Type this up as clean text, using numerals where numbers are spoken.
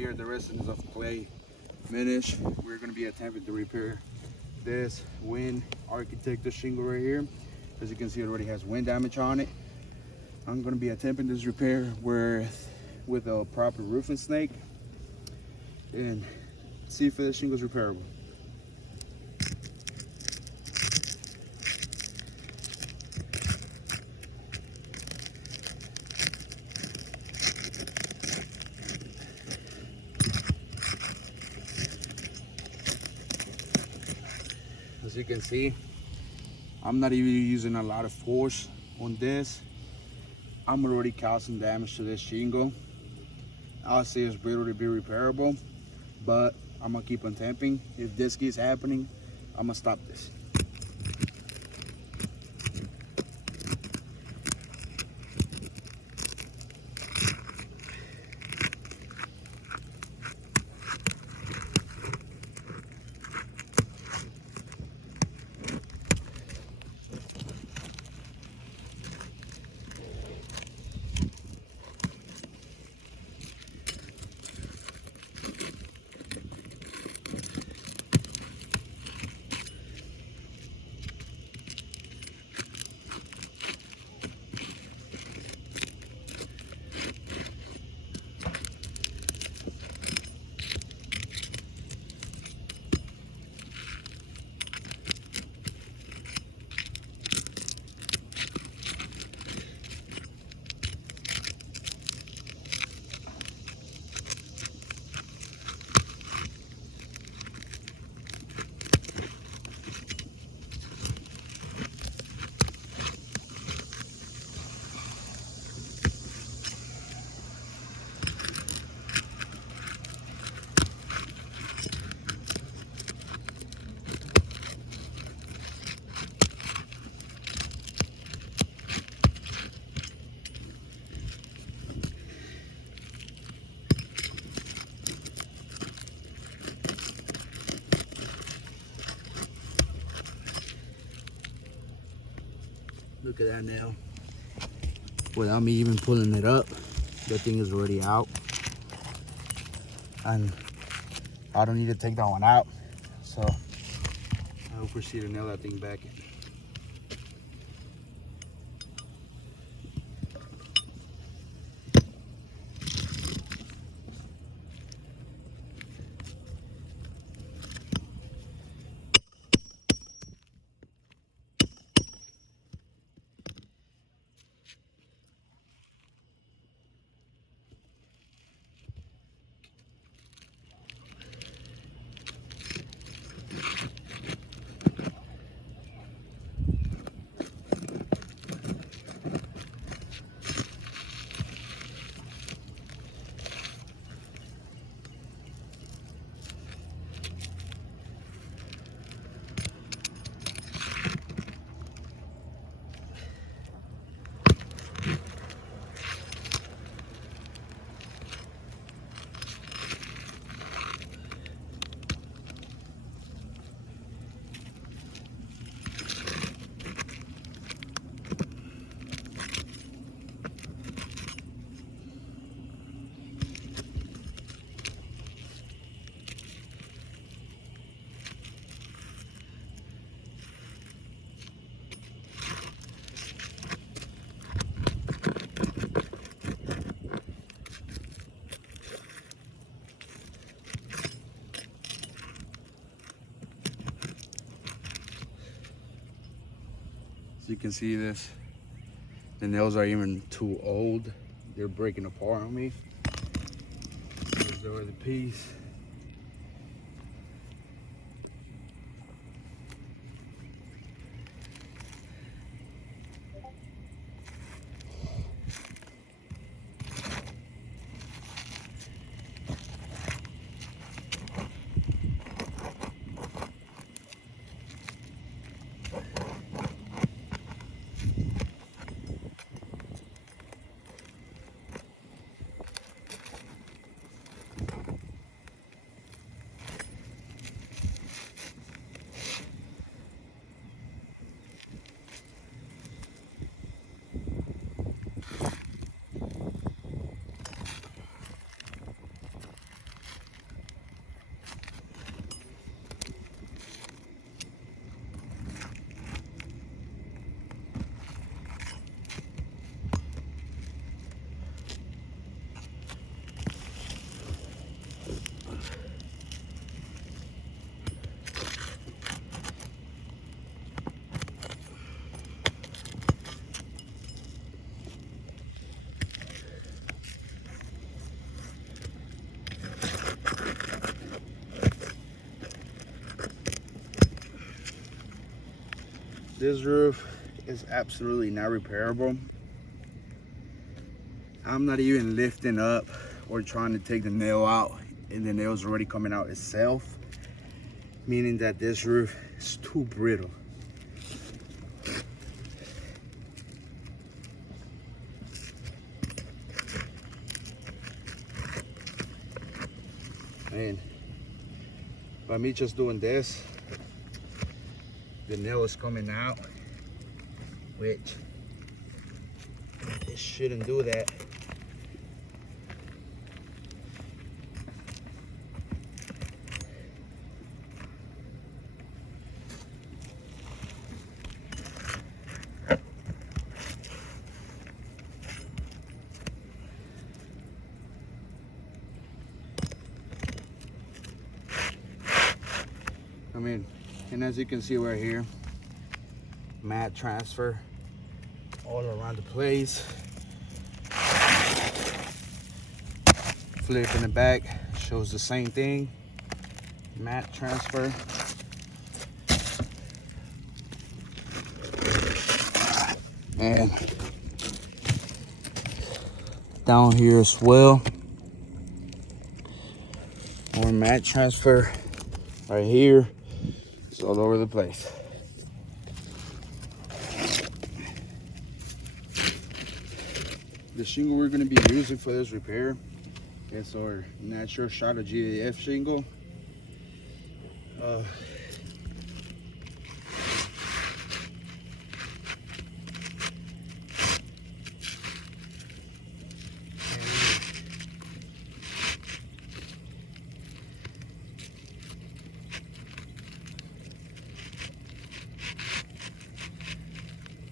here, the residence of Clay Minish. We're going to be attempting to repair this wind architecture shingle right here. As you can see, it already has wind damage on it. I'm going to be attempting this repair with a proper roofing snake and see if the shingle is repairable. As you can see, I'm not even using a lot of force on this. I'm already causing damage to this shingle. I'll say it's ready to be repairable, but I'm gonna keep on tamping. If this keeps happening, I'm gonna stop this. Look at that nail. Without me even pulling it up, the thing is already out. And I don't need to take that one out. So I'll proceed to nail that thing back in. You can see this, the nails are even too old. They're breaking apart on me. There's the other piece. This roof is absolutely not repairable. I'm not even lifting up or trying to take the nail out, and the nail's already coming out itself, meaning that this roof is too brittle. And by me just doing this, the nail is coming out, which it shouldn't do that. And as you can see right here, mat transfer all around the place. Flip in the back shows the same thing. Mat transfer. And down here as well, more mat transfer right here. It's all over the place. The shingle we're going to be using for this repair is our natural shot of GAF shingle.